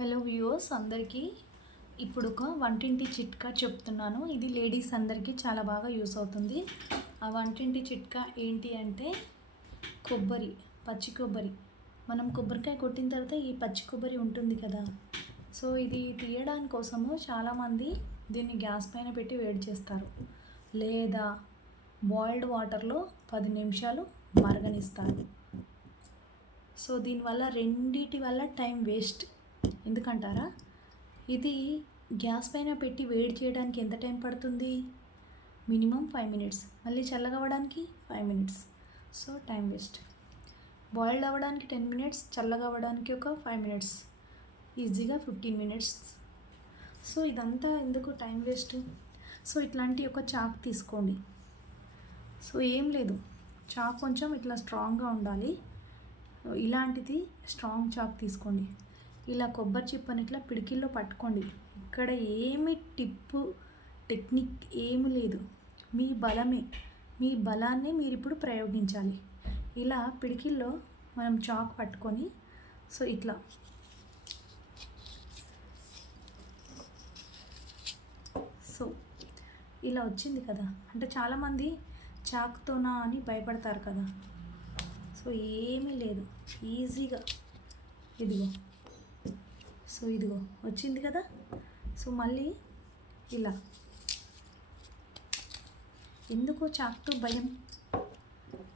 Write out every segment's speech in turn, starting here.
Hello viewers అందరికీ ఇప్పుడు ఒక వంటింటి చిట్కా చెప్తున్నాను. ఇది లేడీస్ అందరికీ చాలా బాగా యూస్ అవుతుంది. ఆ వంటింటి చిట్కా ఏంటి అంటే కొబ్బరి పచ్చి కొబ్బరి. మనం కొబ్బరికాయ కొట్టిన తర్వాత ఈ పచ్చి కొబ్బరి ఉంటుంది కదా. సో ఇది తీయడాని కోసము చాలామంది దీన్ని గ్యాస్ పైన పెట్టి వేడి చేస్తారు. లేదా బాయిల్డ్ వాటర్లో పది నిమిషాలు మరగనిస్తారు. సో దీనివల్ల రెండిటి వల్ల టైం వేస్ట్. ఎందుకంటారా? ఇది గ్యాస్ పైన పెట్టి వేడి చేయడానికి ఎంత టైం పడుతుంది? Minimum five minutes. మళ్ళీ చల్లగా అవ్వడానికి five minutes. So time waste. Boiled అవ్వడానికి టెన్ మినిట్స్ చల్లగా అవ్వడానికి ఒక ఫైవ్ మినిట్స్. ఈజీగా ఫిఫ్టీన్ మినిట్స్. సో ఇదంతా ఎందుకు టైం వేస్ట్? సో ఇట్లాంటి ఒక చాక్ తీసుకోండి. సో ఏం లేదు. చాక్ కొంచెం ఇట్లా స్ట్రాంగ్గా ఉండాలి. ఇలాంటిది స్ట్రాంగ్ చాక్ తీసుకోండి. ఇలా కొబ్బరి చిప్పని ఇట్లా పిడికిల్లో పట్టుకోండి. ఇక్కడ ఏమి టిప్పు టెక్నిక్ ఏమి లేదు. మీ బలమే. మీ బలాన్ని మీరు ఇప్పుడు ప్రయోగించాలి. ఇలా పిడికిల్లో మనం చాక్ పట్టుకొని సో ఇట్లా. సో ఇలా వచ్చింది కదా. అంటే చాలామంది చాక్తోనా అని భయపడతారు కదా. సో ఏమీ లేదు. ఈజీగా. ఇదిగో. సో ఇదిగో వచ్చింది కదా? సో మళ్ళీ ఇలా. ఎందుకో చాక్తో భయం.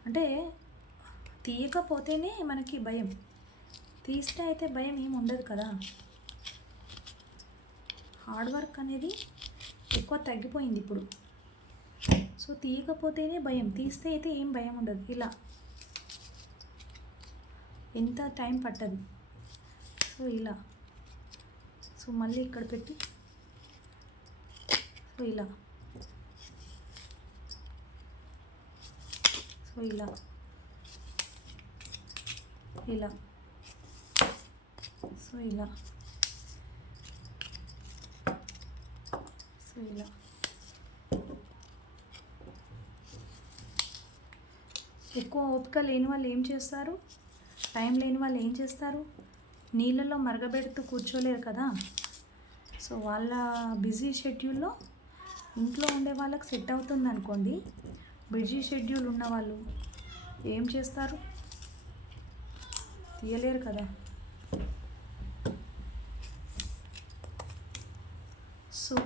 అంటే తీయకపోతేనే మనకి భయం. తీస్తే అయితే భయం ఏమి ఉండదు కదా? హార్డ్ వర్క్ అనేది ఎక్కువ తగ్గిపోయింది ఇప్పుడు. సో తీయకపోతేనే భయం. తీస్తే అయితే ఏం భయం ఉండదు. ఇలా. ఎంత టైం పట్టదు. సో ఇలా. సో మళ్ళీ ఇక్కడ పెట్టి సో ఇలా. సో ఇలా. ఇలా. సో ఇలా. సో ఇలా. ఎక్కువ ఓపిక లేని వాళ్ళు ఏం చేస్తారు? టైం లేని వాళ్ళు ఏం చేస్తారు? నీళ్ళలో మరగబెడుతూ కూర్చోలేరు కదా. సో వాళ్ళ బిజీ షెడ్యూల్లో ఇంట్లో ఉండే వాళ్ళకి సెట్ అవుతుంది అనుకోండి. బిజీ షెడ్యూల్ ఉన్న వాళ్ళు ఏం చేస్తారు? తీయలేరు కదా. సో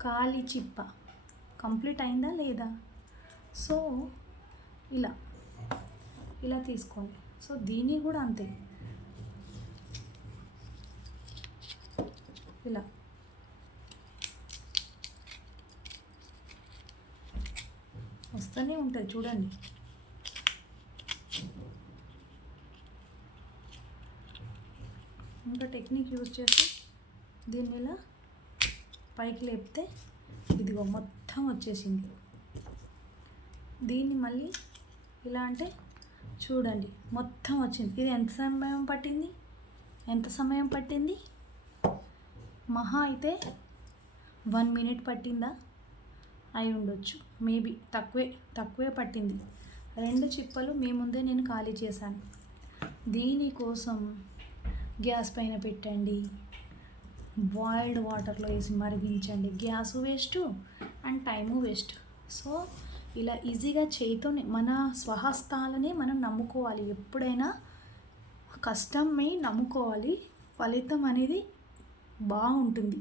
కాలి చిప్ప కంప్లీట్ అయిందా లేదా? సో ఇలా ఇలా తీసుకోండి సో దీన్ని కూడా అంతే. ఇలా. వస్తూనే ఉంటుంది చూడండి. ఇంకా టెక్నిక్ యూజ్ చేసి దీన్ని ఇలా పైకి లేపితే ఇదిగో మొత్తం వచ్చేసింది. దీన్ని మళ్ళీ ఇలా అంటే చూడండి మొత్తం వచ్చింది. ఇది ఎంత సమయం పట్టింది? ఎంత సమయం పట్టింది? మహా అయితే వన్ మినిట్ పట్టిందా? అయి ఉండొచ్చు. మేబీ తక్కువే తక్కువే పట్టింది. రెండు చిప్పలు మీ ముందే నేను ఖాళీ చేశాను. దీనికోసం గ్యాస్ పైన పెట్టండి. బాయిల్డ్ వాటర్లో వేసి మరిగించండి. Gas waste and time waste. So ఇలా ఈజీగా చేయితోనే మన స్వహస్తాలనే మనం నమ్ముకోవాలి. ఎప్పుడైనా కష్టమే నమ్ముకోవాలి. ఫలితం అనేది బాగుంటుంది.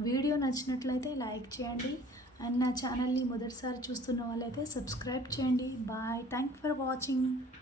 వీడియో నచ్చినట్లయితే లైక్ చేయండి. అండ్ నా ఛానల్ని మొదటిసారి చూస్తున్న వాళ్ళైతే సబ్స్క్రైబ్ చేయండి. బాయ్. Thank for watching.